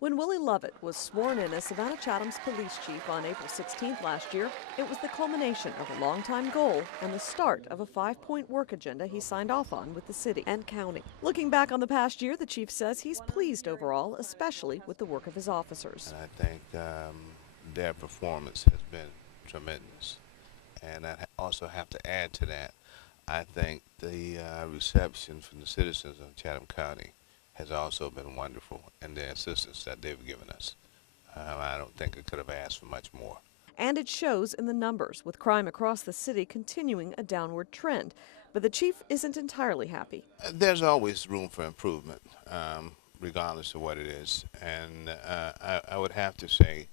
When Willie Lovett was sworn in as Savannah Chatham's police chief on April 16th last year, it was the culmination of a longtime goal and the start of a 5-point work agenda he signed off on with the city and county. Looking back on the past year, the chief says he's pleased overall, especially with the work of his officers. And I think their performance has been tremendous. And I also have to add to that, I think the reception from the citizens of Chatham County has also been wonderful, and the assistance that they've given us. I don't think I could have asked for much more. And it shows in the numbers, with crime across the city continuing a downward trend. But the chief isn't entirely happy. There's always room for improvement, regardless of what it is. And I would have to say,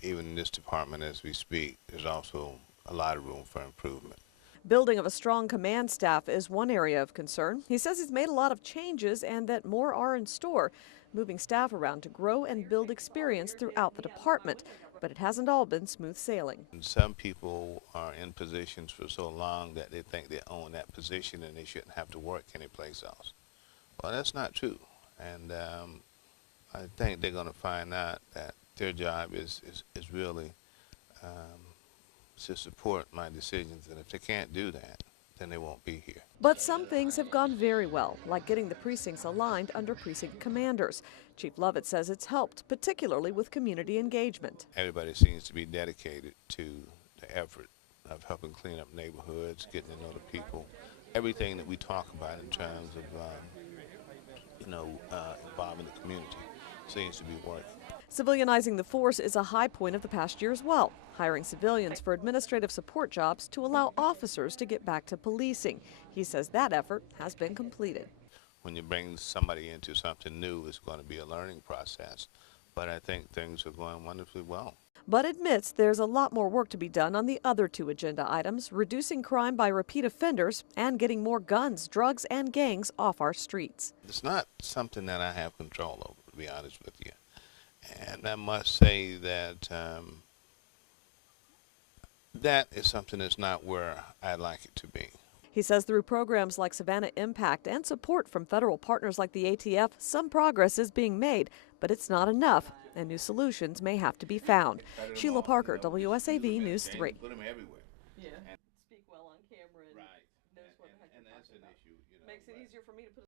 even in this department as we speak, there's also a lot of room for improvement. Building of a strong command staff is one area of concern. He says he's made a lot of changes and that more are in store, moving staff around to grow and build experience throughout the department. But it hasn't all been smooth sailing. Some people are in positions for so long that they think they own that position and they shouldn't have to work anyplace else. Well, that's not true. And I think they're going to find out that their job is really to support my decisions, and if they can't do that, then they won't be here. But some things have gone very well, like getting the precincts aligned under precinct commanders. Chief Lovett says it's helped, particularly with community engagement. Everybody seems to be dedicated to the effort of helping clean up neighborhoods, getting to know the people. Everything that we talk about in terms of, involving the community seems to be working. Civilianizing the force is a high point of the past year as well, hiring civilians for administrative support jobs to allow officers to get back to policing. He says that effort has been completed. When you bring somebody into something new, it's going to be a learning process, but I think things are going wonderfully well. But admits there's a lot more work to be done on the other two agenda items, reducing crime by repeat offenders and getting more guns, drugs, and gangs off our streets. It's not something that I have control over, to be honest with you. And I must say that that is something that's not where I'd like it to be. He says through programs like Savannah Impact and support from federal partners like the ATF, some progress is being made, but it's not enough, and new solutions may have to be found. Sheila Parker, WSAV News 3. Yeah. Speak well on camera and knows what the heck you're talking about. Makes it easier for me to put